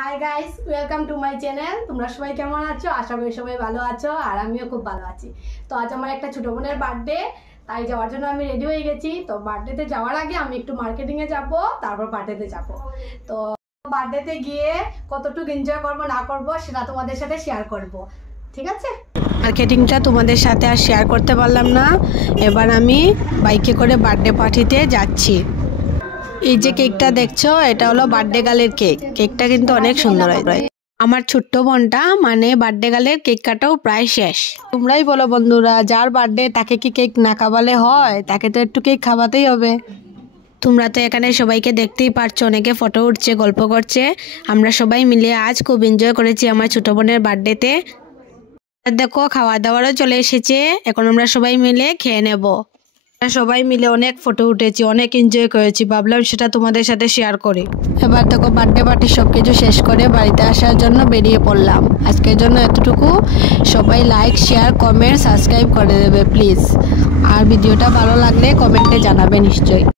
Hi guys, welcome to my channel. তোমরা সবাই কেমন আছো? আশা করি সবাই ভালো আছো, আর আমিও খুব ভালো আছি। তো আজ আমার একটা ছোটো বোনের বার্থডে, তাই যাওয়ার জন্য আমি রেডি হয়ে গেছি। তো বার্থডেতে যাওয়ার আগে আমি একটু মার্কেটিংয়ে যাব, তারপর বার্থডেতে যাব। তো বার্থডেতে গিয়ে কতটুকু এনজয় করবো না করবো সেটা তোমাদের সাথে শেয়ার করব, ঠিক আছে? মার্কেটিংটা তোমাদের সাথে আর শেয়ার করতে পারলাম না। এবার আমি বাইকে করে বার্থডে পার্টিতে যাচ্ছি। এই যে কেকটা দেখছো, এটা হলো বার্থডে গার্লের কেক। কেকটা কিন্তু অনেক সুন্দর হয়। আমার ছোট্ট বোনটা মানে বার্থডে গার্লের কেক কাটাও প্রায় শেষ। তোমরাই বলো বন্ধুরা, যার বার্থডে তাকে কি কেক না খাওয়ালে হয়? তাকে তো একটু কেক খাওয়াতেই হবে। তোমরা তো এখানে সবাইকে দেখতেই পারছো, অনেকে ফটো উঠছে, গল্প করছে। আমরা সবাই মিলে আজ খুব এনজয় করেছি আমার ছোট বোনের বার্থডেতে। দেখো, খাওয়া দাওয়ারও চলে এসেছে, এখন আমরা সবাই মিলে খেয়ে নেব। সবাই মিলে অনেক ফটো উঠেছি, অনেক এনজয় করেছি, ভাবলাম সেটা তোমাদের সাথে শেয়ার করি। এবার দেখো, বার্থডে পার্টি সব কিছু শেষ করে বাড়িতে আসার জন্য বেরিয়ে পড়লাম। আজকের জন্য এতটুকু। সবাই লাইক, শেয়ার, কমেন্ট, সাবস্ক্রাইব করে দেবে প্লিজ। আর ভিডিওটা ভালো লাগলে কমেন্টে জানাবে নিশ্চয়ই।